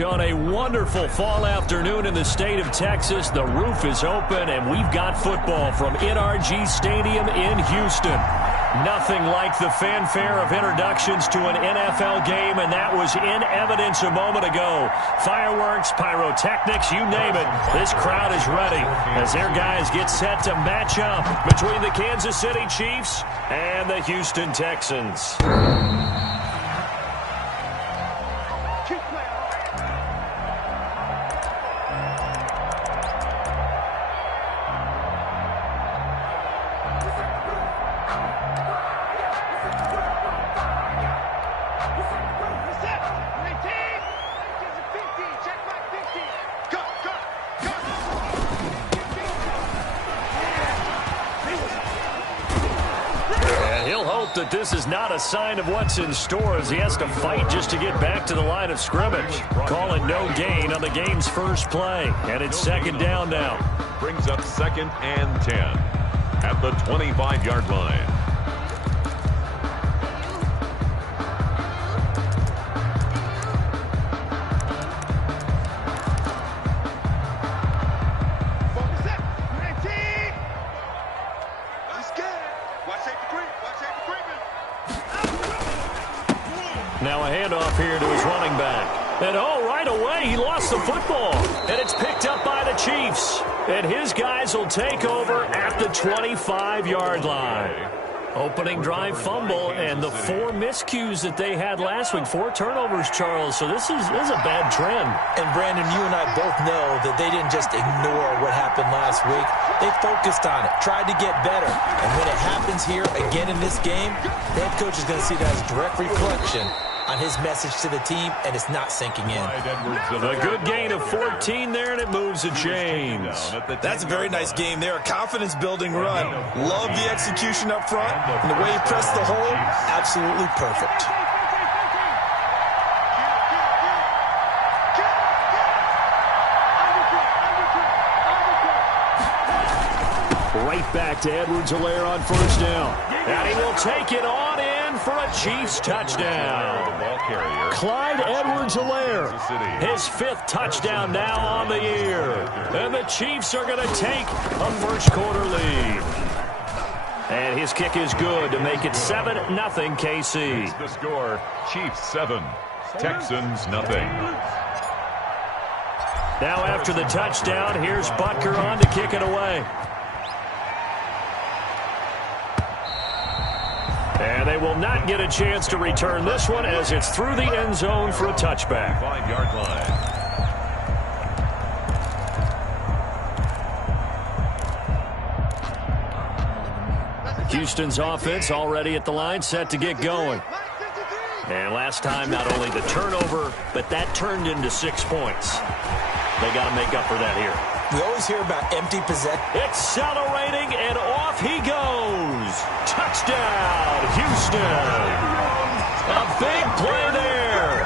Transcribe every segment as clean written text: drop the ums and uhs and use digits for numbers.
On a wonderful fall afternoon in the state of Texas, the roof is open, and we've got football from NRG Stadium in Houston. Nothing like the fanfare of introductions to an NFL game, and that was in evidence a moment ago. Fireworks, pyrotechnics, you name it. This crowd is ready as their guys get set to match up between the Kansas City Chiefs and the Houston Texans. That this is not a sign of what's in store as he has to fight just to get back to the line of scrimmage. Calling no gain on the game's first play, and it's second down now. Brings up 2nd and 10 at the 25-yard line. Now a handoff here to his running back. And right away he lost the football. And it's picked up by the Chiefs. And his guys will take over at the 25-yard line. Opening drive fumble and the 4 miscues that they had last week. 4 turnovers, Charles. So this is a bad trend. And Brandon, you and I both know that they didn't just ignore what happened last week. They focused on it, tried to get better. And when it happens here again in this game, the head coach is going to see that as a direct reflection on his message to the team, and it's not sinking in. A good gain of 14 there, and it moves the chains. That's a very nice game there. A confidence-building run. Love the execution up front, and the way he pressed the hole, absolutely perfect. Right back to Edwards-Helaire on first down. And he will take it on in for a Chiefs touchdown. Clyde Edwards-Helaire, his 5th touchdown now on the year. And the Chiefs are going to take a first-quarter lead. And his kick is good to make it 7-0 KC. The score, Chiefs 7, Texans nothing. Now after the touchdown, here's Butker on to kick it away. And they will not get a chance to return this one as it's through the end zone for a touchback. 5-yard line. Houston's offense already at the line, set to get going. And last time, not only the turnover, but that turned into 6 points. They got to make up for that here. We always hear about empty possession. Accelerating, and off he goes. Touchdown, Houston. A big play there.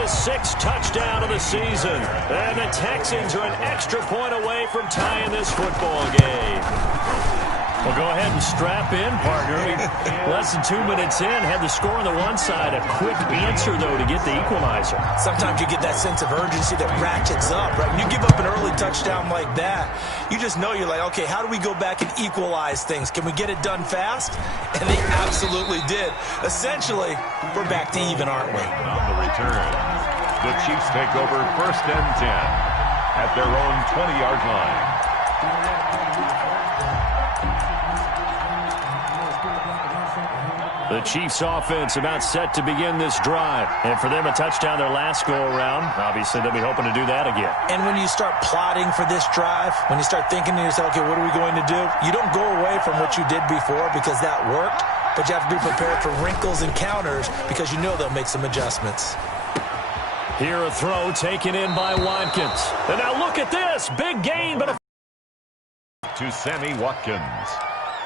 His 6th touchdown of the season. And the Texans are an extra point away from tying this football game. Well, go ahead and strap in, partner. Less than 2 minutes in, had the score on the one side. A quick answer, though, to get the equalizer. Sometimes you get that sense of urgency that ratchets up, right? When you give up an early touchdown like that, you just know you're like, okay, how do we go back and equalize things? Can we get it done fast? And they absolutely did. Essentially, we're back to even, aren't we? On the return, the Chiefs take over 1st and 10 at their own 20-yard line. The Chiefs offense about set to begin this drive. And for them, a touchdown their last go-around. Obviously, they'll be hoping to do that again. And when you start plotting for this drive, when you start thinking to yourself, okay, what are we going to do? You don't go away from what you did before because that worked, but you have to be prepared for wrinkles and counters because you know they'll make some adjustments. Here a throw taken in by Watkins. And now look at this. Big gain, but to Sammy Watkins.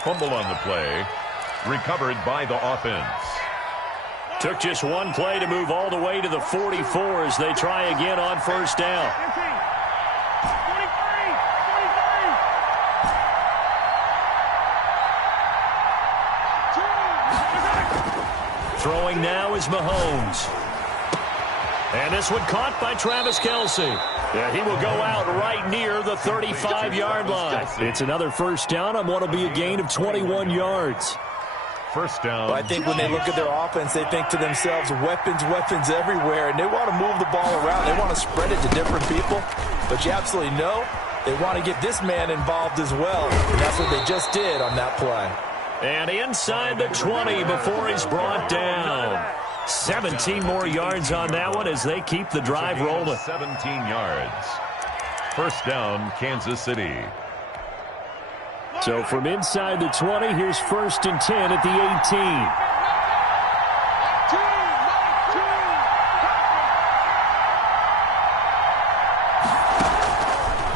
Fumble on the play. Recovered by the offense. Took just one play to move all the way to the 44 as they try again on first down. Throwing now is Mahomes. And this one caught by Travis Kelce. Yeah, he will go out right near the 35-yard line. It's another first down on what will be a gain of 21 yards. First down. Well, I think when they look at their offense, they think to themselves, weapons, weapons everywhere, and they want to move the ball around. They want to spread it to different people, but you absolutely know they want to get this man involved as well, and that's what they just did on that play. And inside the 20 before he's brought down. 17 more yards on that one as they keep the drive rolling. 17 yards. First down, Kansas City. So from inside the 20, here's 1st and 10 at the 18.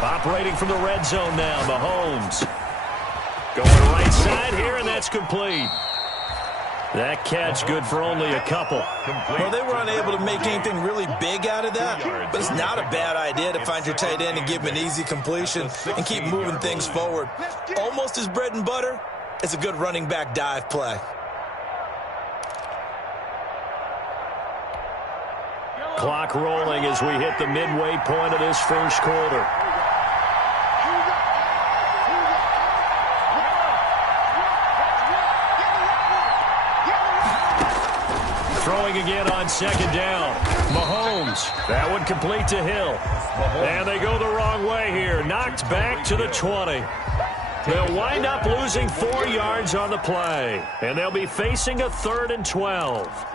Operating from the red zone now, Mahomes. Going right side here, and that's complete. That catch good for only a couple. Well, they were unable to make anything really big out of that, but it's not a bad idea to find your tight end and give him an easy completion and keep moving things forward. Almost his bread and butter. It's a good running back dive play. Clock rolling as we hit the midway point of this first quarter. Throwing again on 2nd down. Mahomes. That one complete to Hill. And they go the wrong way here. Knocked back to the 20. They'll wind up losing 4 yards on the play. And they'll be facing a 3rd and 12.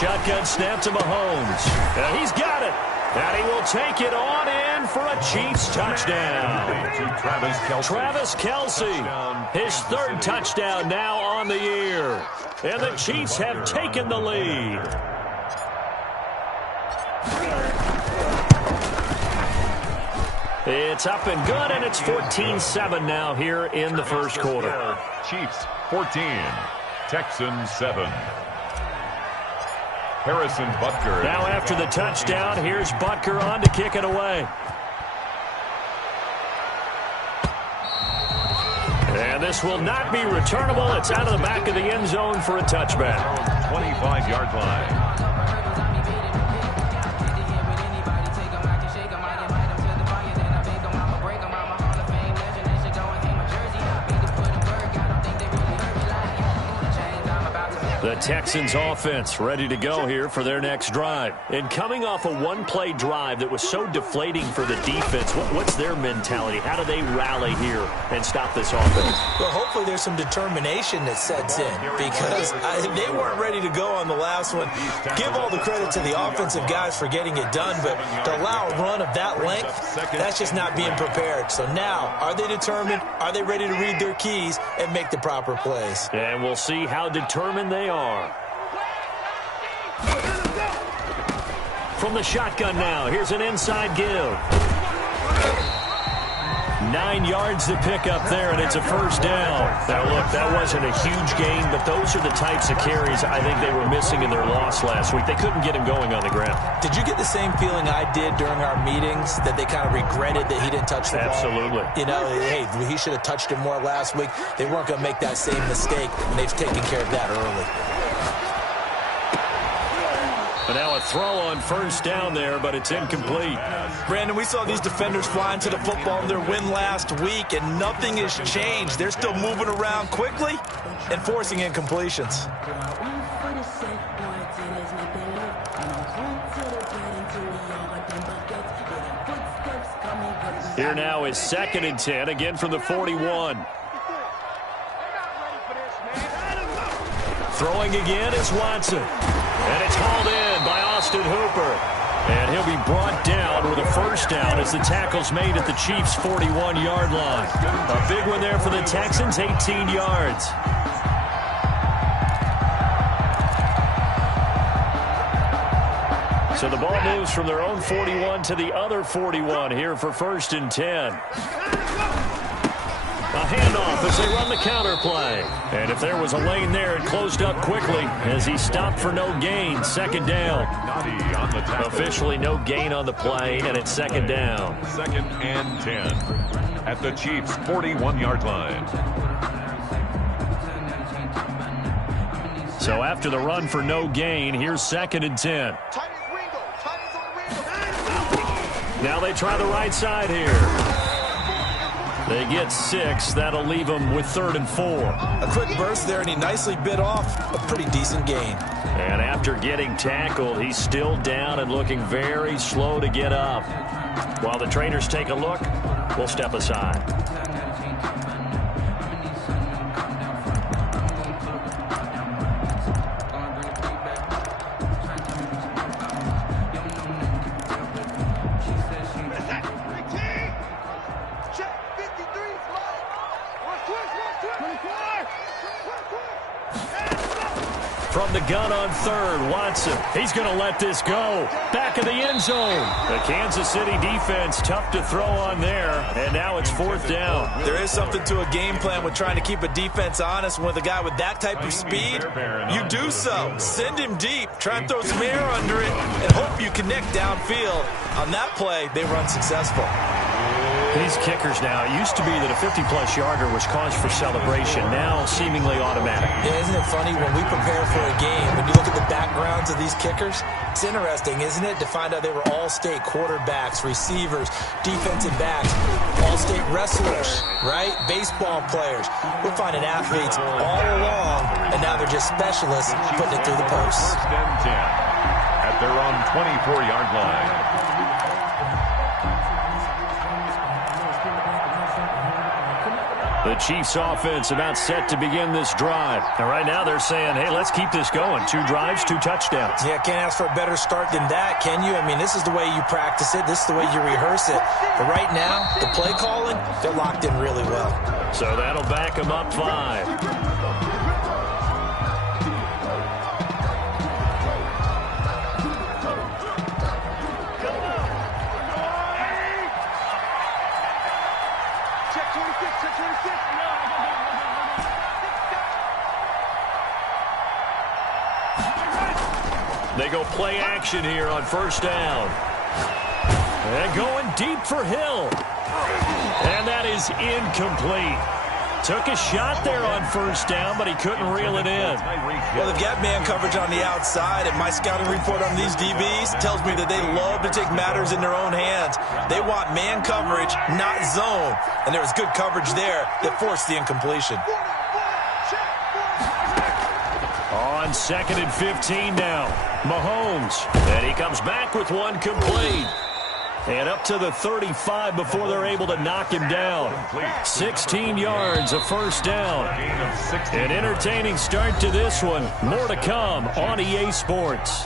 Shotgun snap to Mahomes. And he's got it. And he will take it on in for a Chiefs touchdown. Travis Kelce, his 3rd touchdown now on the year. And the Chiefs have taken the lead. It's up and good, and it's 14-7 now here in the first quarter. Chiefs 14, Texans 7. Harrison Butker. Now after the touchdown, here's Butker on to kick it away. And this will not be returnable. It's out of the back of the end zone for a touchback. 25-yard line. The Texans offense ready to go here for their next drive. And coming off a one-play drive that was so deflating for the defense, what's their mentality? How do they rally here and stop this offense? Well, hopefully there's some determination that sets in because they weren't ready to go on the last one. Give all the credit to the offensive guys for getting it done, but to allow a run of that length, that's just not being prepared. So now, are they determined? Are they ready to read their keys and make the proper plays? And we'll see how determined they are. From the shotgun now, here's an inside give. 9 yards to pick up there, and it's a first down. Now, look, that wasn't a huge gain, but those are the types of carries I think they were missing in their loss last week. They couldn't get him going on the ground. Did you get the same feeling I did during our meetings, that they kind of regretted that he didn't touch the ball? Absolutely. You know, hey, he should have touched it more last week. They weren't going to make that same mistake, and they've taken care of that early. But now a throw on first down there, but it's incomplete. Brandon, we saw these defenders flying to the football in their win last week, and nothing has changed. They're still moving around quickly and forcing incompletions. Here now is 2nd and 10, again from the 41. Throwing again is Watson. And it's hauled in by Austin Hooper. And he'll be brought down with a first down as the tackle's made at the Chiefs' 41-yard line. A big one there for the Texans, 18 yards. So the ball moves from their own 41 to the other 41 here for 1st and 10. A handoff as they run the counter play. And if there was a lane there, it closed up quickly as he stopped for no gain. Second down. Officially no gain on the play, and it's second down. 2nd and 10 at the Chiefs' 41-yard line. So after the run for no gain, here's 2nd and 10. Now they try the right side here. They get 6. That'll leave them with 3rd and 4. A quick burst there, and he nicely bit off a pretty decent gain. And after getting tackled, he's still down and looking very slow to get up. While the trainers take a look, we'll step aside. From the gun on 3rd, Watson. He's going to let this go. Back of the end zone. The Kansas City defense tough to throw on there, and now it's 4th down. There is something to a game plan with trying to keep a defense honest. With a guy with that type of speed, you do so. Send him deep. Try and throw some air under it and hope you connect downfield. On that play, they run successful. These kickers now, it used to be that a 50-plus yarder was cause for celebration, now seemingly automatic. Yeah, isn't it funny when we prepare for a game, when you look at the backgrounds of these kickers, it's interesting, isn't it, to find out they were all-state quarterbacks, receivers, defensive backs, all-state wrestlers, right? Baseball players. We're finding athletes all along, and now they're just specialists putting it through the posts. 1st and 10 at their own 24-yard line. The Chiefs offense about set to begin this drive. And right now they're saying, hey, let's keep this going. 2 drives, 2 touchdowns. Yeah, can't ask for a better start than that, can you? I mean, this is the way you practice it. This is the way you rehearse it. But right now, the play calling, they're locked in really well. So that'll back them up 5. They go play action here on 1st down. And going deep for Hill. And that is incomplete. Took a shot there on 1st down, but he couldn't reel it in. Well, they've got man coverage on the outside, and my scouting report on these DBs tells me that they love to take matters in their own hands. They want man coverage, not zone. And there was good coverage there that forced the incompletion. On 2nd and 15 now, Mahomes. And he comes back with one complete. And up to the 35 before they're able to knock him down. 16 yards, a 1st down. An entertaining start to this one. More to come on EA Sports.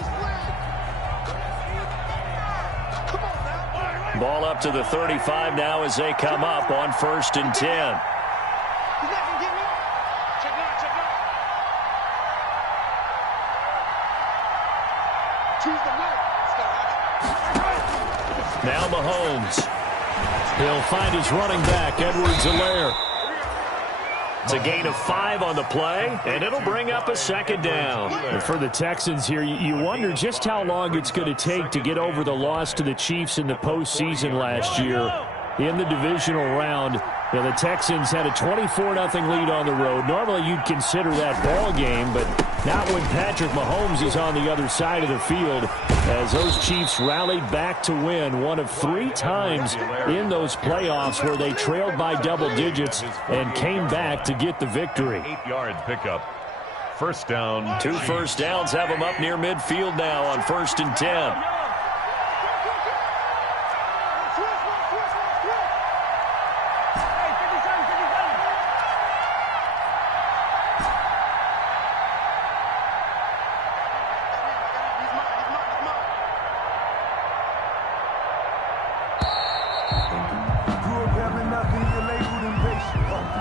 Ball up to the 35 now as they come up on 1st and 10. Now Mahomes. He'll find his running back, Edwards-Helaire. It's a gain of 5 on the play, and it'll bring up a 2nd down. And for the Texans here, you wonder just how long it's going to take to get over the loss to the Chiefs in the postseason last year in the divisional round. You know, the Texans had a 24-0 lead on the road. Normally you'd consider that ball game, but not when Patrick Mahomes is on the other side of the field, as those Chiefs rallied back to win one of 3 times in those playoffs where they trailed by double digits and came back to get the victory. 8-yard pickup. 1st down. 2 first downs have them up near midfield now on 1st and 10.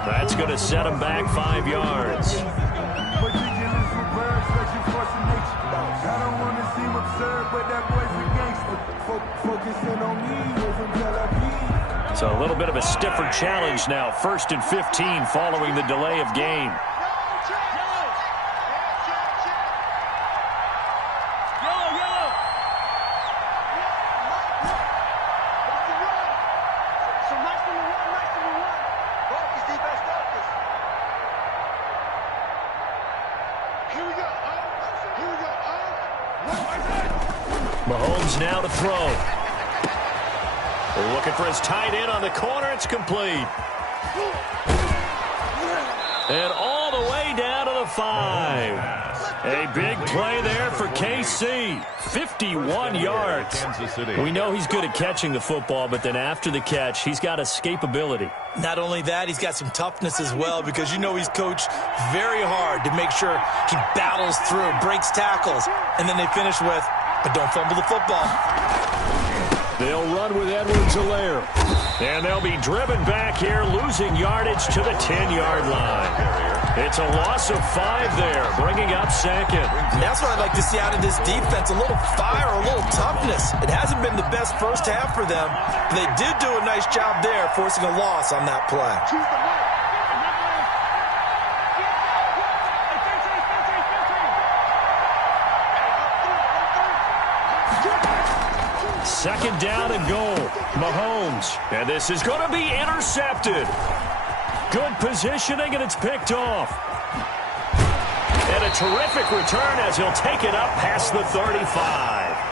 That's going to set him back 5 yards. So a little bit of a stiffer challenge now. 1st and 15 following the delay of game. Mahomes now to throw. They're looking for his tight end on the corner. It's complete. And all the way down to the 5. A big play there for KC. 51 yards. We know he's good at catching the football, but then after the catch, he's got escapability. Not only that, he's got some toughness as well, because you know he's coached very hard to make sure he battles through, breaks tackles, and then they finish with, but don't fumble the football. They'll run with Edwards-Helaire. And they'll be driven back here, losing yardage to the 10-yard line. It's a loss of 5 there, bringing up 2nd. And that's what I'd like to see out of this defense, a little fire, a little toughness. It hasn't been the best first half for them, but they did do a nice job there, forcing a loss on that play. Second down and goal. Mahomes. And this is going to be intercepted. Good positioning, and it's picked off. And a terrific return as he'll take it up past the 35.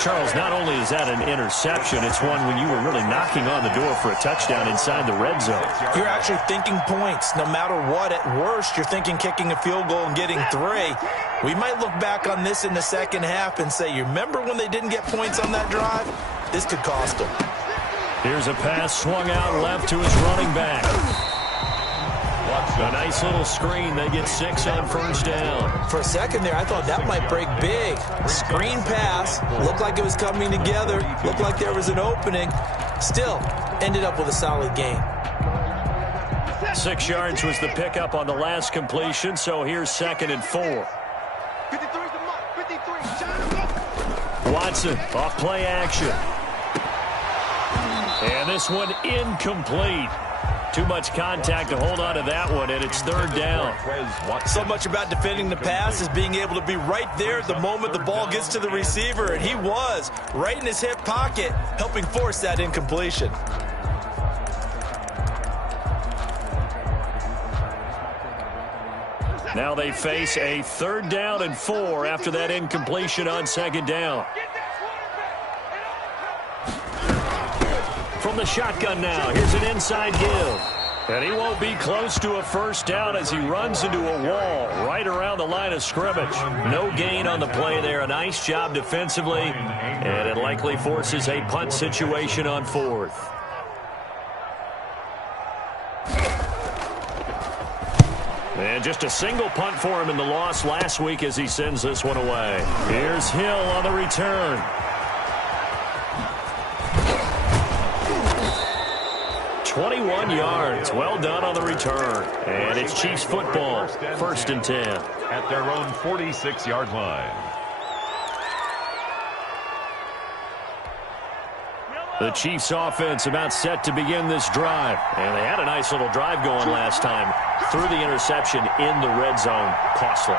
Charles, not only is that an interception, it's one when you were really knocking on the door for a touchdown inside the red zone. You're actually thinking points. No matter what, at worst, you're thinking kicking a field goal and getting 3. We might look back on this in the second half and say, you remember when they didn't get points on that drive? This could cost them. Here's a pass swung out left to his running back. A nice little screen. They get 6 on first down. For a second there, I thought that might break big. Screen pass. Looked like it was coming together. Looked like there was an opening. Still, ended up with a solid gain. 6 yards was the pickup on the last completion, so here's 2nd and 4. Watson off play action. And this one incomplete. Too much contact to hold on to that one, and it's 3rd down. So much about defending the pass is being able to be right there at the moment the ball gets to the receiver, and he was right in his hip pocket, helping force that incompletion. Now they face a 3rd down and 4 after that incompletion on 2nd down. From the shotgun now, here's an inside give. And he won't be close to a first down as he runs into a wall right around the line of scrimmage. No gain on the play there. A nice job defensively, and it likely forces a punt situation on 4th. And just a single punt for him in the loss last week as he sends this one away. Here's Hill on the return. 21 yards. Well done on the return. And it's Chiefs football. 1st and 10. At their own 46-yard line. The Chiefs offense about set to begin this drive. And they had a nice little drive going last time. Threw the interception in the red zone. Costly.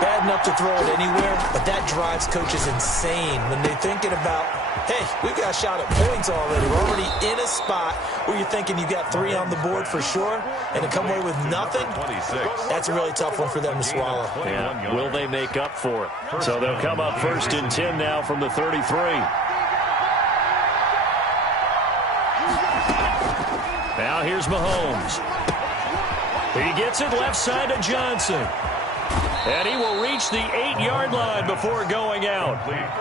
Bad enough to throw it anywhere, but that drives coaches insane when they're thinking about, hey, we've got a shot at points already. We're already in a spot where you're thinking you got 3 on the board for sure, and to come away with nothing, that's a really tough one for them to swallow. Yeah. Will they make up for it? So they'll come up 1st and 10 now from the 33. Now here's Mahomes. He gets it left side to Johnson. And he will reach the 8-yard line before going out.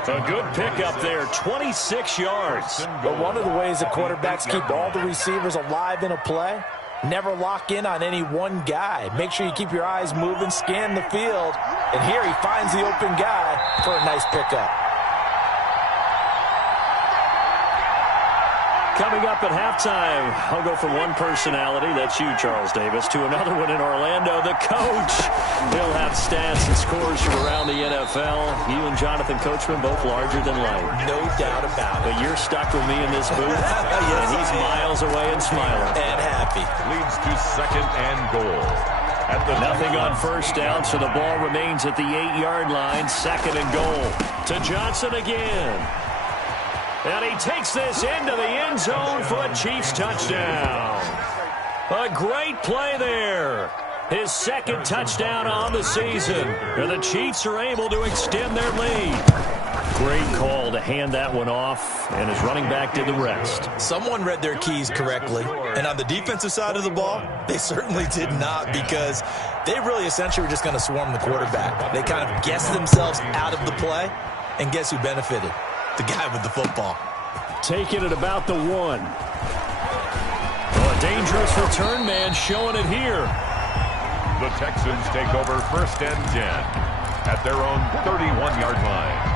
A good pickup there, 26 yards. But one of the ways the quarterbacks keep all the receivers alive in a play, never lock in on any one guy. Make sure you keep your eyes moving, scan the field. And here he finds the open guy for a nice pickup. Coming up at halftime, I'll go from one personality, that's you, Charles Davis, to another one in Orlando, the coach. He'll have stats and scores from around the NFL. You and Jonathan Coachman both larger than life. No doubt about it. But you're stuck with me in this booth, and he's miles away and smiling. And happy. Leads to 2nd and goal. At the Nothing on first down, so the ball remains at the 8-yard line. 2nd and goal. To Johnson again. And he takes this into the end zone for a Chiefs touchdown. A great play there. His 2nd touchdown on the season. And the Chiefs are able to extend their lead. Great call to hand that one off, and his running back did the rest. Someone read their keys correctly, and on the defensive side of the ball, they certainly did not, because they really essentially were just going to swarm the quarterback. They kind of guessed themselves out of the play, and guess who benefited? The guy with the football. Taking it about the 1. Oh, a dangerous return man showing it here. The Texans take over 1st and 10 at their own 31-yard line.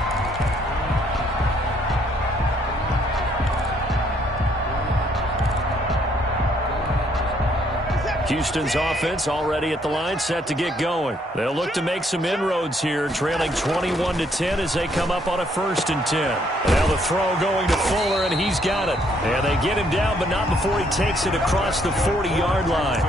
Houston's offense already at the line, set to get going. They'll look to make some inroads here, trailing 21-10 as they come up on a 1st and 10. Now the throw going to Fuller, and he's got it. And they get him down, but not before he takes it across the 40-yard line.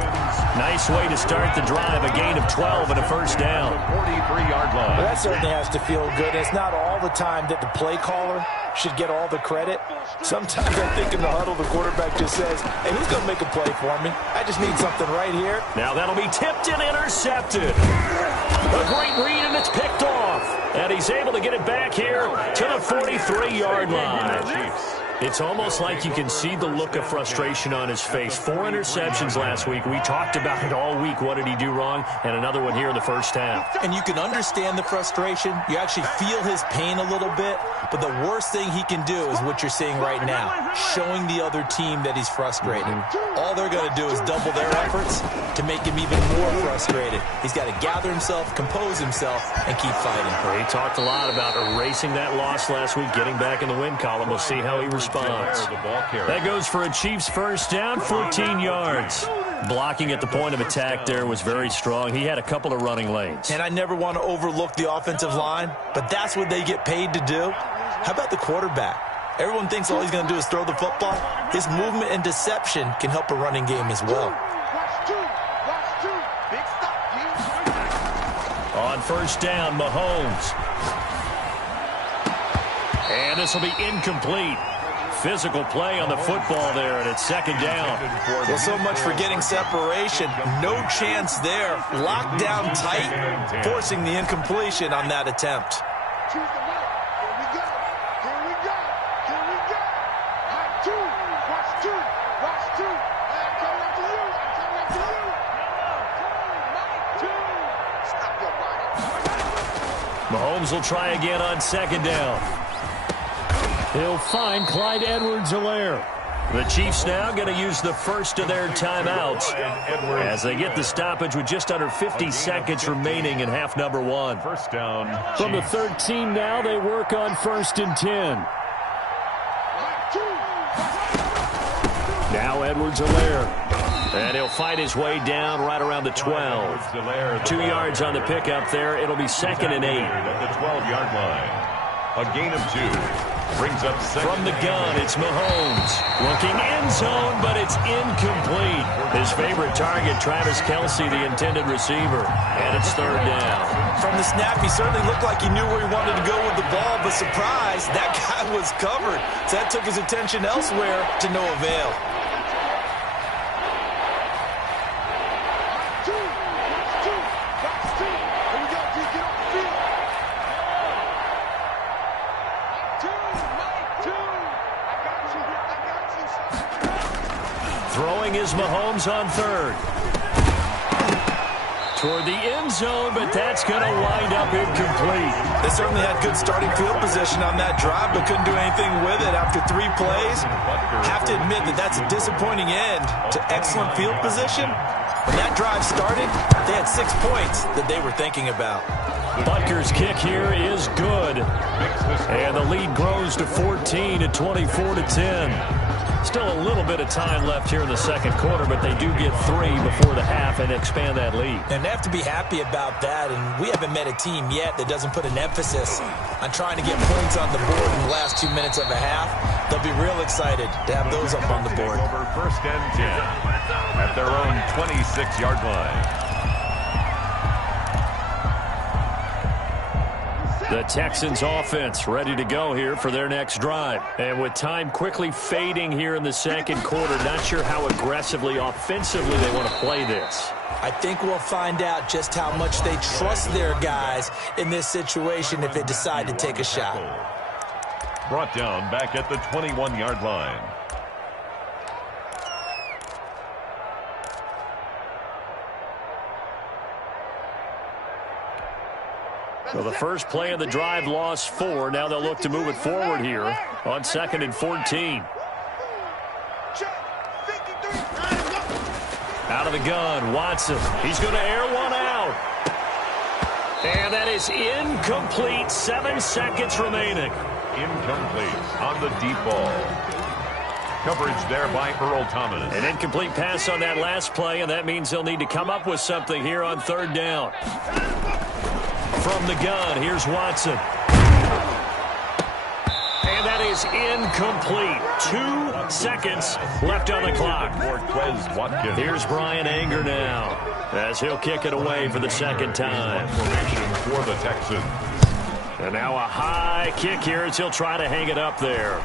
Nice way to start the drive, a gain of 12 and a 1st down. 43-yard line. Well, that certainly has to feel good. It's not all the time that the play caller should get all the credit. Sometimes I think in the huddle, the quarterback just says, hey, who's going to make a play for me? I just need something right here. Now that'll be tipped and intercepted. A great read, and it's picked off. And he's able to get it back here to the 43-yard line. It's almost like you can see the look of frustration on his face. 4 interceptions last week. We talked about it all week. What did he do wrong? And another one here in the first half. And you can understand the frustration. You actually feel his pain a little bit. But the worst thing he can do is what you're seeing right now, showing the other team that he's frustrated. All they're going to do is double their efforts to make him even more frustrated. He's got to gather himself, compose himself, and keep fighting. Well, he talked a lot about erasing that loss last week, getting back in the win column. We'll see how he responds. That goes for a Chiefs 1st down, 14 yards. Blocking at the point of attack there was very strong. He had a couple of running lanes. And I never want to overlook the offensive line, but that's what they get paid to do. How about the quarterback? Everyone thinks all he's going to do is throw the football. His movement and deception can help a running game as well. On 1st down, Mahomes. And this will be incomplete. Physical play on the football there, and it's 2nd down. Well, so much for getting separation. No chance there. Locked down tight, forcing the incompletion on that attempt. Mahomes will try again on 2nd down. He'll find Clyde Edwards-Helaire. The Chiefs now going to use the first of their timeouts as they get the stoppage with just under 50 seconds remaining in half number 1. 1st down. From the 13 now, they work on 1st and 10. Now Edwards-Helaire. And he'll fight his way down right around the 12. 2 yards on the pickup there. It'll be 2nd and 8. At the 12-yard line. A gain of 2. Brings up 2nd. From the gun, it's Mahomes. Looking end zone, but it's incomplete. His favorite target, Travis Kelce, the intended receiver. And it's 3rd down. From the snap, he certainly looked like he knew where he wanted to go with the ball, but surprise, that guy was covered. So that took his attention elsewhere to no avail. Throwing is Mahomes on 3rd. Toward the end zone, but that's going to wind up incomplete. They certainly had good starting field position on that drive, but couldn't do anything with it after 3 plays. Have to admit that that's a disappointing end to excellent field position. When that drive started, they had 6 points that they were thinking about. Butker's kick here is good. And the lead grows to 14 at 24-10. Still a little bit of time left here in the second quarter, but they do get 3 before the half and expand that lead. And they have to be happy about that, and we haven't met a team yet that doesn't put an emphasis on trying to get points on the board in the last 2 minutes of a half. They'll be real excited to have those up on the board. Over first and 10 at their own 26-yard line. The Texans offense ready to go here for their next drive. And with time quickly fading here in the second quarter, not sure how aggressively, offensively they want to play this. I think we'll find out just how much they trust their guys in this situation if they decide to take a shot. Brought down back at the 21-yard line. So the first play of the drive lost 4. Now they'll look to move it forward here on 2nd and 14. Out of the gun, Watson. He's going to air one out. And that is incomplete. 7 seconds remaining. Incomplete on the deep ball. Coverage there by Earl Thomas. An incomplete pass on that last play, and that means they'll need to come up with something here on 3rd down. From the gun, here's Watson. And that is incomplete. 2 seconds left on the clock. Here's Brian Anger now, as he'll kick it away for the second time. Formation for the Texans. And now a high kick here as he'll try to hang it up there.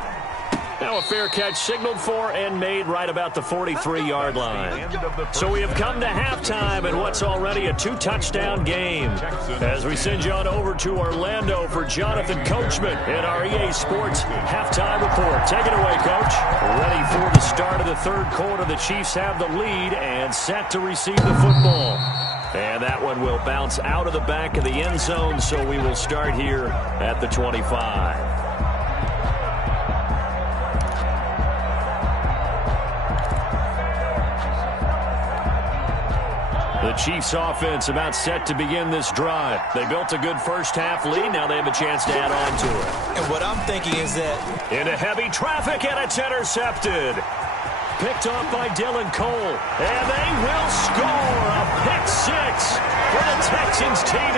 Now a fair catch signaled for and made right about the 43-yard line. So we have come to halftime in what's already a 2-touchdown game. As we send you on over to Orlando for Jonathan Coachman in our EA Sports Halftime Report. Take it away, Coach. Ready for the start of the 3rd quarter. The Chiefs have the lead and set to receive the football. And that one will bounce out of the back of the end zone, so we will start here at the 25. The Chiefs offense about set to begin this drive. They built a good first half lead. Now they have a chance to add on to it. And what I'm thinking is that into heavy traffic, and it's intercepted. Picked off by Dylan Cole. And they will score a pick 6 for the Texans TD.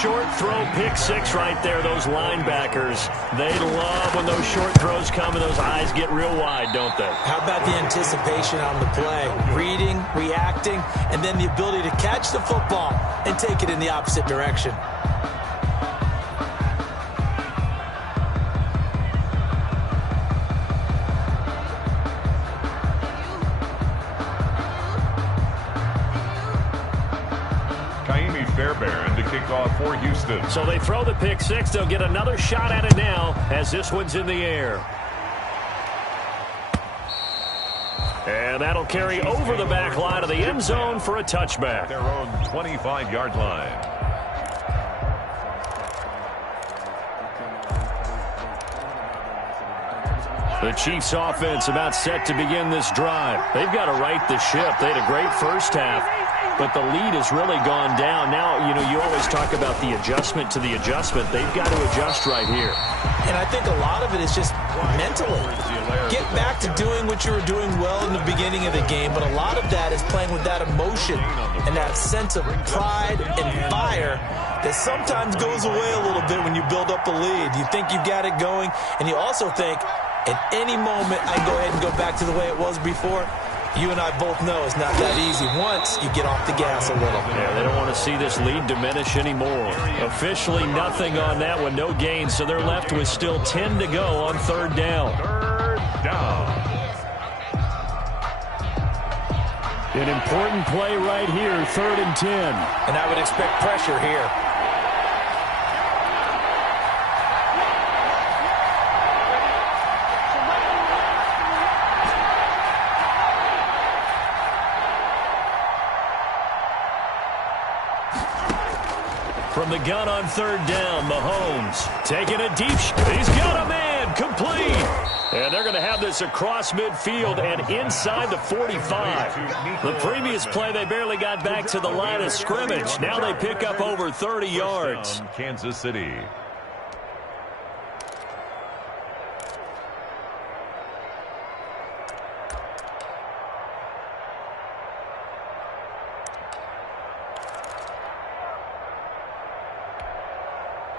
Short throw pick 6 right there. Those linebackers, they love when those short throws come and those eyes get real wide, don't they? How about the anticipation on the play? Reading, reacting, and then the ability to catch the football and take it in the opposite direction. Fairbairn to kick off for Houston. So they throw the pick 6. They'll get another shot at it now as this one's in the air. And that'll carry over the back line of the end zone for a touchback. Their own 25-yard line. The Chiefs offense about set to begin this drive. They've got to right the ship. They had a great first half, but the lead has really gone down. Now, you always talk about the adjustment to the adjustment. They've got to adjust right here. And I think a lot of it is just mentally. Get back to doing what you were doing well in the beginning of the game, but a lot of that is playing with that emotion and that sense of pride and fire that sometimes goes away a little bit when you build up a lead. You think you've got it going, and you also think, at any moment, I can go ahead and go back to the way it was before. You and I both know it's not that easy once you get off the gas a little. Yeah, they don't want to see this lead diminish anymore. Officially nothing on that one, no gain, so they're left with still 10 to go on 3rd down. 3rd down. An important play right here, 3rd and 10. And I would expect pressure here. From the gun on 3rd down, Mahomes taking a deep shot. He's got a man, complete. And they're going to have this across midfield and inside the 45. The previous play, they barely got back to the line of scrimmage. Now they pick up over 30 yards. Kansas City.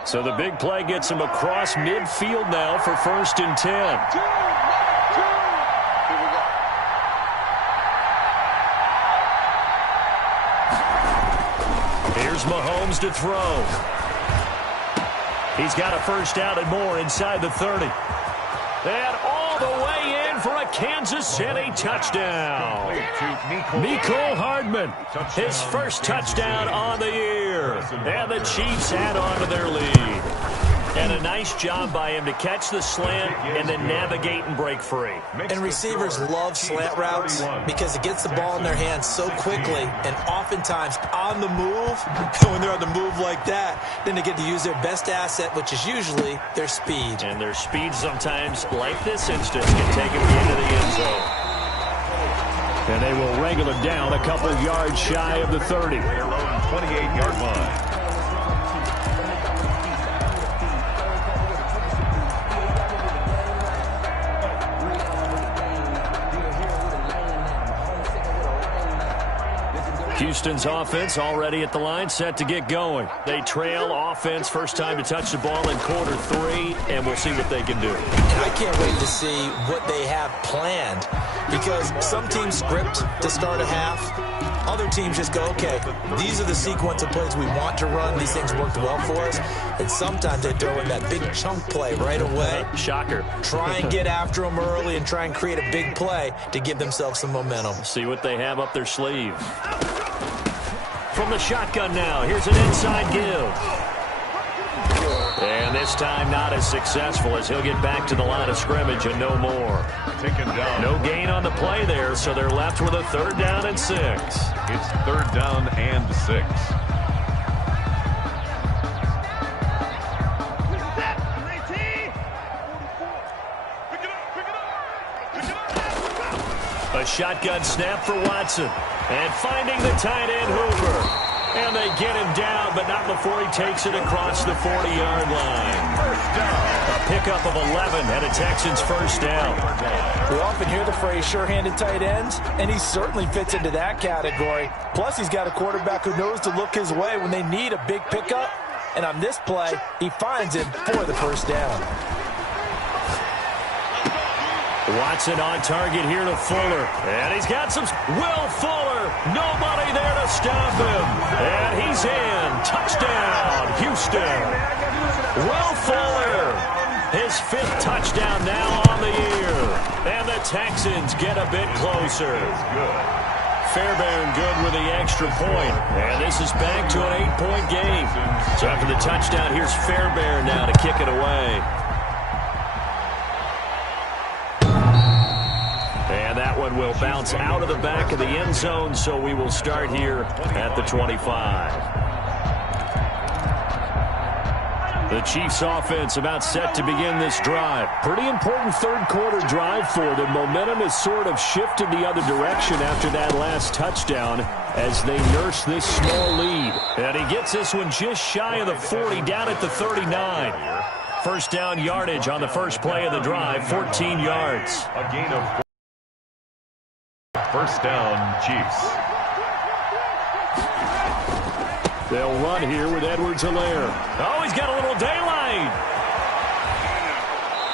So the big play gets him across midfield now for 1st and 10. Here's Mahomes to throw. He's got a first down and more inside the 30. And all the way in for a Kansas City touchdown. Mecole Hardman, his first touchdown on the year. And the Chiefs add on to their lead. And a nice job by him to catch the slant and then navigate and break free. And receivers love slant routes because it gets the ball in their hands so quickly and oftentimes on the move. When they're on the move like that, then they get to use their best asset, which is usually their speed. And their speed sometimes, like this instance, can take them into the end zone. And they will wrangle it down a couple yards shy of the 30. Their own 28-yard line. Houston's offense already at the line, set to get going. They trail offense, first time to touch the ball in quarter 3, and we'll see what they can do. And I can't wait to see what they have planned because some teams script to start a half. Other teams just go, okay, these are the sequence of plays we want to run. These things worked well for us. And sometimes they throw in that big chunk play right away. Shocker. Try and get after them early and try and create a big play to give themselves some momentum. See what they have up their sleeve. From the shotgun now, here's an inside give. And this time not as successful as he'll get back to the line of scrimmage and no more. Taken down. No gain on the play there, so they're left with a 3rd down and 6. It's 3rd down and 6. A shotgun snap for Watson. And finding the tight end Hoover. And they get him down, but not before he takes it across the 40-yard line. First down. A pickup of 11 and a Texans first down. We often hear the phrase sure-handed tight ends, and he certainly fits into that category. Plus, he's got a quarterback who knows to look his way when they need a big pickup. And on this play, he finds him for the first down. Watson on target here to Fuller. And he's got some... Will Fuller! Nobody there to stop him. And he's in. Touchdown, Houston. Will Fuller. His 5th touchdown now on the year. And the Texans get a bit closer. Fairbairn good with the extra point. And this is back to an 8-point game. So after the touchdown, here's Fairbairn now to kick it away. And that one will bounce out of the back of the end zone, so we will start here at the 25. The Chiefs offense about set to begin this drive. Pretty important 3rd quarter drive for them. Momentum has sort of shifted the other direction after that last touchdown as they nurse this small lead. And he gets this one just shy of the 40, down at the 39. First down yardage on the first play of the drive, 14 yards. A gain of 4. First down, Chiefs. They'll run here with Edwards-Helaire. Oh, he's got a little daylight.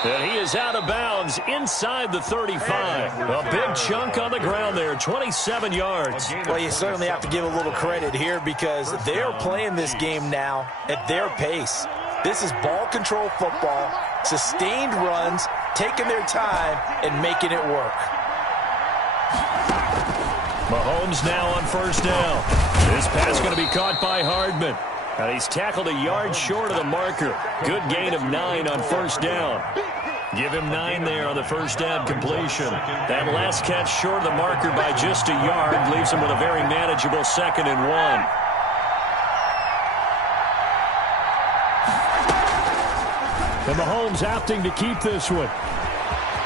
And he is out of bounds inside the 35. A big chunk on the ground there, 27 yards. Well, you certainly have to give a little credit here because they're playing this game now at their pace. This is ball control football, sustained runs, taking their time, and making it work. Mahomes now on first down. This pass going to be caught by Hardman. And he's tackled a yard short of the marker. Good gain of 9 on first down. Give him 9 there on the first down completion. That last catch short of the marker by just a yard leaves him with a very manageable 2nd and 1. And Mahomes opting to keep this one.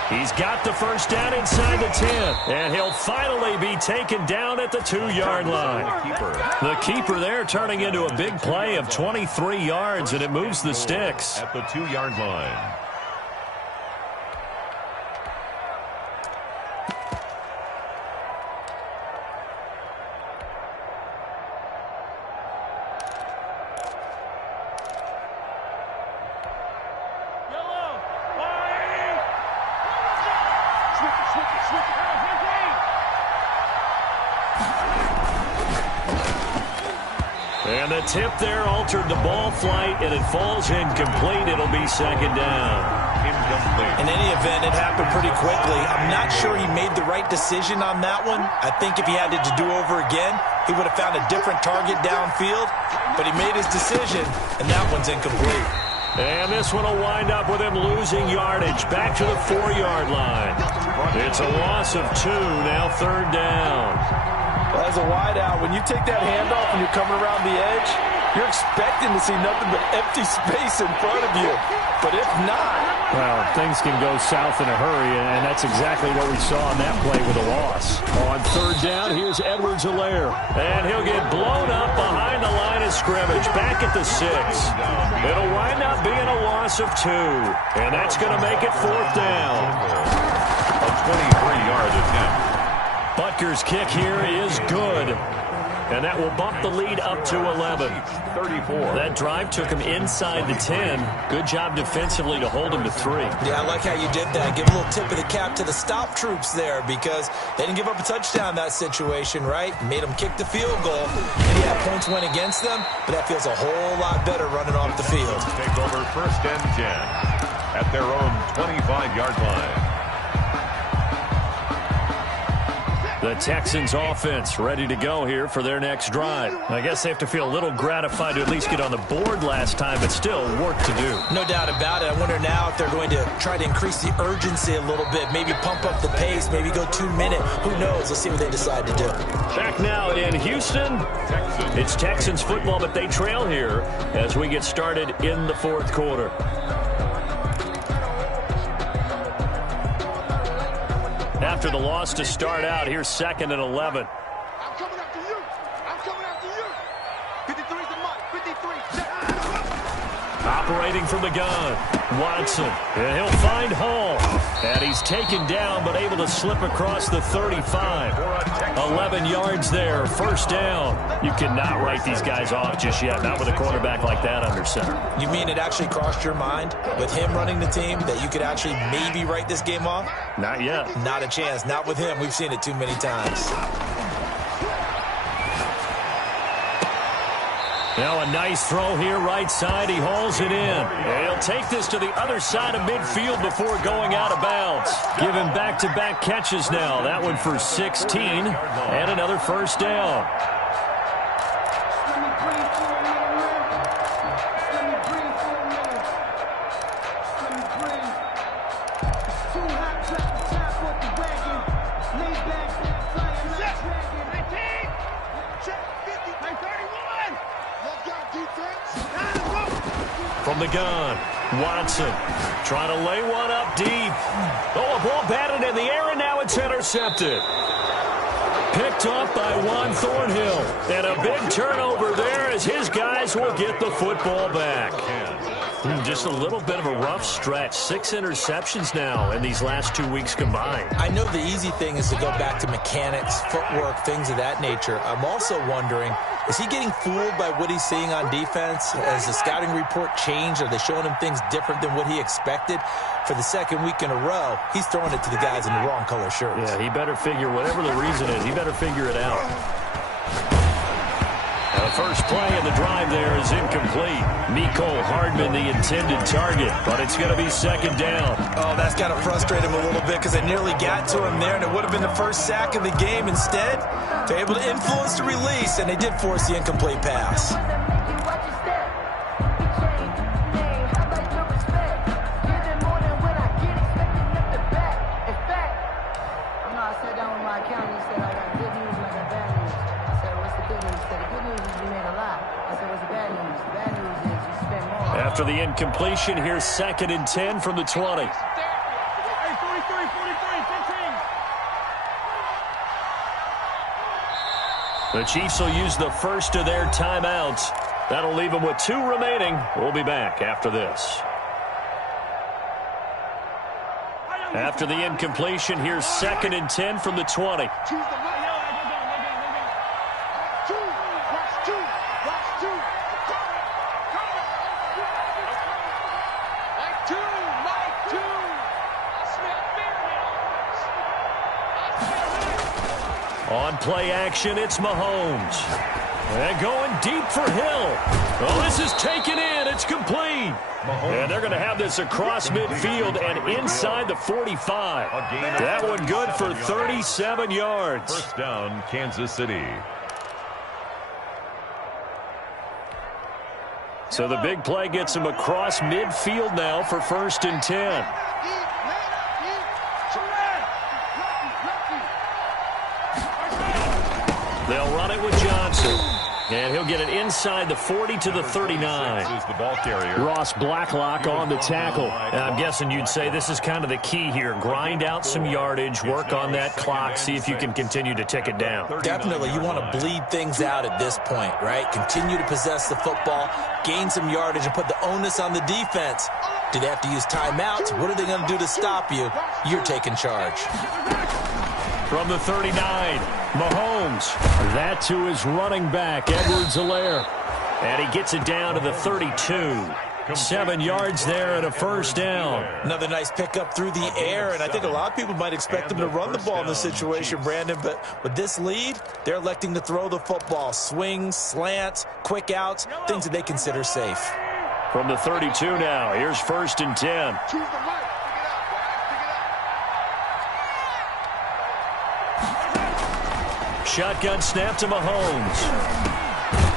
He's got the first down inside the 10. And he'll finally be taken down at the 2-yard line. The keeper there turning into a big play of 23 yards, and it moves the sticks. At the 2-yard line. And the tip there altered the ball flight, and it falls incomplete. It'll be second down. In any event, it happened pretty quickly. I'm not sure he made the right decision on that one. I think if he had it to do over again, he would have found a different target downfield. But he made his decision, and that one's incomplete. And this one will wind up with him losing yardage back to the 4-yard line. It's a loss of 2, now third down. Well, as a wideout, when you take that handoff and you're coming around the edge, you're expecting to see nothing but empty space in front of you. But if not... Well, things can go south in a hurry, and that's exactly what we saw on that play with a loss. On third down, here's Edwards-Helaire. And he'll get blown up behind the line of scrimmage, back at the 6. It'll wind up being a loss of 2. And that's going to make it fourth down. A 23-yard attempt. Butker's kick here is good. And that will bump the lead up to 11. 34. That drive took him inside the 10. Good job defensively to hold him to 3. Yeah, I like how you did that. Give a little tip of the cap to the stop troops there because they didn't give up a touchdown in that situation, right? Made them kick the field goal. And yeah, points went against them, but that feels a whole lot better running off the field. Take over first and 10 at their own 25-yard line. The Texans offense ready to go here for their next drive. I guess they have to feel a little gratified to at least get on the board last time, but still work to do. No doubt about it. I wonder now if they're going to try to increase the urgency a little bit, maybe pump up the pace, maybe go 2-minute. Who knows? Let's see what they decide to do. Back now in Houston, it's Texans football, but they trail here as we get started in the fourth quarter. After the loss to start out, here's second and 11. I'm coming after you. I'm coming after you. 53's the mark. 53. Operating from the gun, Watson. And he'll find Hall. And he's taken down, but able to slip across the 35. 11 yards there, first down. You cannot write these guys off just yet, not with a quarterback like that under center. You mean it actually crossed your mind with him running the team that you could actually maybe write this game off? Not yet. Not a chance. Not with him. We've seen it too many times. Now a nice throw here, right side. He hauls it in. And he'll take this to the other side of midfield before going out of bounds. Give him back-to-back catches now. That one for 16 and another first down. From the gun, Watson trying to lay one up deep. Oh, a ball batted in the air, and now it's intercepted. Picked off by Juan Thornhill. And a big turnover there as his guys will get the football back. Just a little bit of a rough stretch. 6 interceptions now in these last 2 weeks combined. I know the easy thing is to go back to mechanics, footwork, things of that nature. I'm also wondering, is he getting fooled by what he's seeing on defense? Has the scouting report changed? Are they showing him things different than what he expected? For the second week in a row, he's throwing it to the guys in the wrong color shirts. Yeah, he better figure, whatever the reason is, he better figure it out. The first play in the drive there is incomplete. Mecole Hardman, the intended target, but it's going to be second down. Oh, that's got to frustrate him a little bit because they nearly got to him there, and it would have been the first sack of the game. Instead, they're able to influence the release, and they did force the incomplete pass. After the incompletion, here's second and 10 from the 20. The Chiefs will use the first of their timeouts. That'll leave them with 2 remaining. We'll be back after this. After the incompletion, here's second and 10 from the 20. On play action, it's Mahomes. And going deep for Hill. Oh, this is taken in. It's complete. And they're going to have this across midfield and inside the 45. That one good for 37 yards. First down, Kansas City. So the big play gets him across midfield now for 1st and 10. They'll run it with Johnson. And he'll get it inside the 40 to the 39. Is the ball carrier. Ross Blacklock on the tackle. And I'm guessing you'd say this is kind of the key here. Grind out some yardage, work on that clock, see if you can continue to tick it down. Definitely, you want to bleed things out at this point, right? Continue to possess the football, gain some yardage, and put the onus on the defense. Do they have to use timeouts? What are they going to do to stop you? You're taking charge. From the 39, Mahomes. That to his running back, Edwards-Helaire. And he gets it down to the 32. 7 yards there and a first down. Another nice pickup through the air, and I think a lot of people might expect them to run the ball in this situation, Brandon, but with this lead, they're electing to throw the football. Swings, slants, quick outs, things that they consider safe. From the 32 now, here's 1st and 10. Shotgun snap to Mahomes.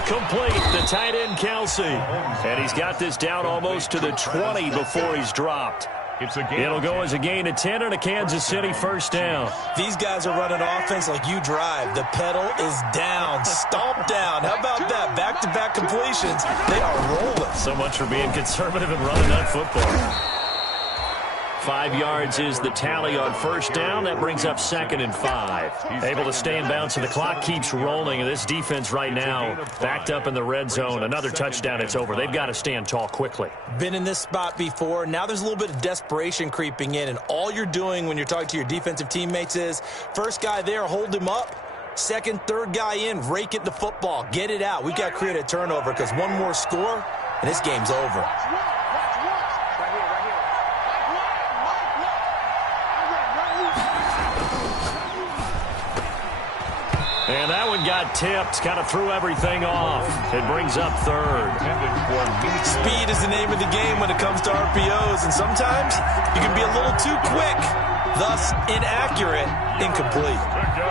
Complete, the tight end Kelsey. And he's got this down almost to the 20 before he's dropped. It'll go as a gain of 10 and a Kansas City first down. These guys are running offense like you drive. The pedal is down, stomp down. How about that? Back-to-back completions. They are rolling. So much for being conservative and running that football. 5 yards is the tally on first down. That brings up 2nd and 5. Able to stay in bounds, so the clock keeps rolling. And this defense right now backed up in the red zone. Another touchdown, it's over. They've got to stand tall quickly. Been in this spot before. Now there's a little bit of desperation creeping in. And all you're doing when you're talking to your defensive teammates is, first guy there, hold him up. Second, third guy in, rake at the football. Get it out. We've got to create a turnover because one more score, and this game's over. And that one got tipped, kind of threw everything off. It brings up 3rd. Speed is the name of the game when it comes to RPOs, and sometimes you can be a little too quick, thus inaccurate, incomplete. Good go.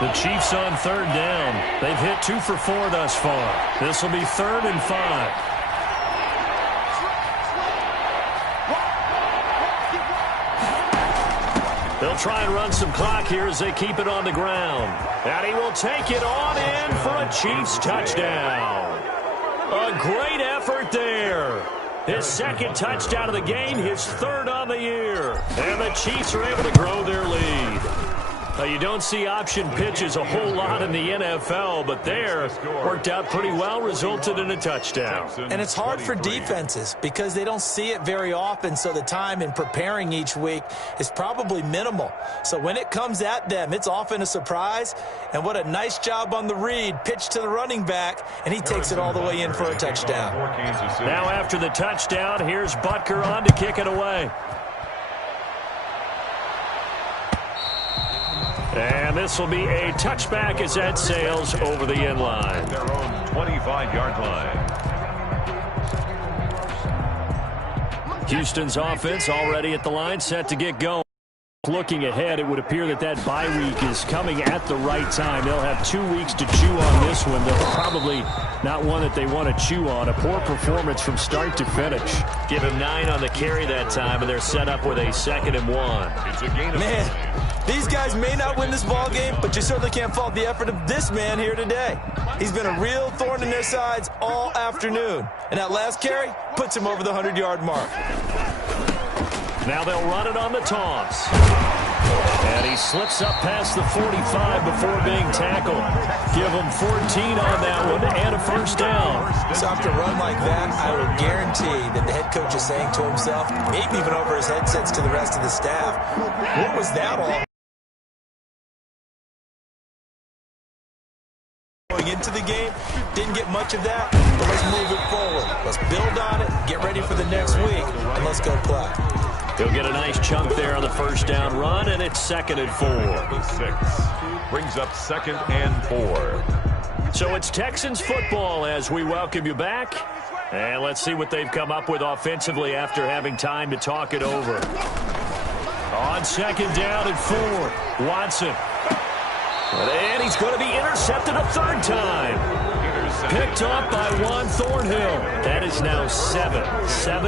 The Chiefs on 3rd down. They've hit 2 for 4 thus far. This will be 3rd and 5. They'll try and run some clock here as they keep it on the ground. And he will take it on in for a Chiefs touchdown. A great effort there. His 2nd touchdown of the game, his 3rd on the year. And the Chiefs are able to grow their lead. You don't see option pitches a whole lot in the NFL, but there worked out pretty well, resulted in a touchdown. And it's hard for defenses because they don't see it very often, so the time in preparing each week is probably minimal. So when it comes at them, it's often a surprise. And what a nice job on the read, pitch to the running back, and he takes it all the way in for a touchdown. Now after the touchdown, here's Butker on to kick it away. And this will be a touchback as that sails over the end line. Their own 25-yard line. Houston's offense already at the line, set to get going. Looking ahead, it would appear that that bye week is coming at the right time. They'll have 2 weeks to chew on this one. They'll probably not one that they want to chew on. A poor performance from start to finish. Give him 9 on the carry that time, and they're set up with a 2nd and 1. It's a gain of Man, these guys may not win this ball game, but you certainly can't fault the effort of this man here today. He's been a real thorn in their sides all afternoon. And that last carry puts him over the 100-yard mark. Now they'll run it on the toss. And he slips up past the 45 before being tackled. Give him 14 on that one and a first down. So after a run like that, I would guarantee that the head coach is saying to himself, maybe even over his headsets to the rest of the staff, what was that all? going into the game. Didn't get much of that, but let's move it forward. Let's build on it, get ready for the next week, and let's go play. He'll get a nice chunk there on the first down run, and it's 2nd and 4. 6 brings up 2nd and 4. So it's Texans football as we welcome you back. And let's see what they've come up with offensively after having time to talk it over. On 2nd down and 4, Watson. And he's going to be intercepted a 3rd time. Picked up by Juan Thornhill. That is now 7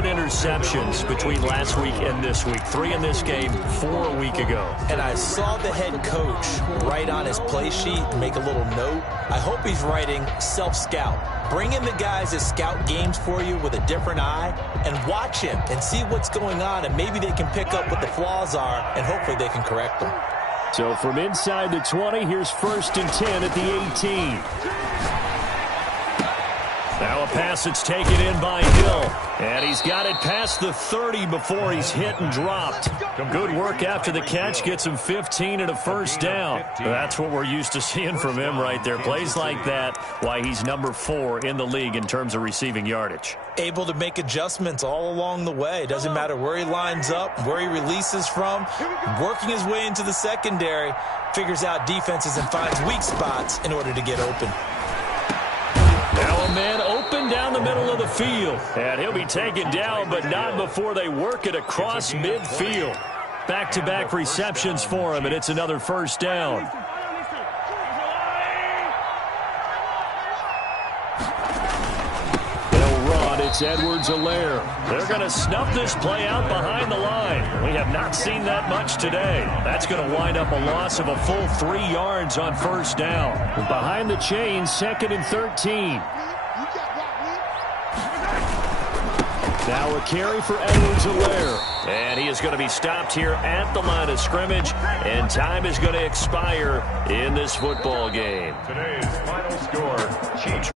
interceptions between last week and this week. 3 in this game, 4 a week ago. And I saw the head coach write on his play sheet and make a little note. I hope he's writing self-scout. Bring in the guys that scout games for you with a different eye and watch him and see what's going on, and maybe they can pick up what the flaws are, and hopefully they can correct them. So from inside the 20, here's 1st and 10 at the 18. Now a pass that's taken in by Hill. And he's got it past the 30 before he's hit and dropped. Good work after the catch. Gets him 15 and a 1st down. That's what we're used to seeing from him right there. Plays like that, why he's number 4 in the league in terms of receiving yardage. Able to make adjustments all along the way. Doesn't matter where he lines up, where he releases from. Working his way into the secondary. Figures out defenses and finds weak spots in order to get open. Now a man open down the middle of the field. And he'll be taken down, but not before they work it across midfield. Back-to-back receptions for him, and it's another 1st down. They'll run. It's Edwards-Helaire. They're going to snuff this play out behind the line. We have not seen that much today. That's going to wind up a loss of a full 3 yards on 1st down. Behind the chains, 2nd and 13. Now a carry for Edwards-Helaire. And he is going to be stopped here at the line of scrimmage, and time is going to expire in this football game. Today's final score, Chiefs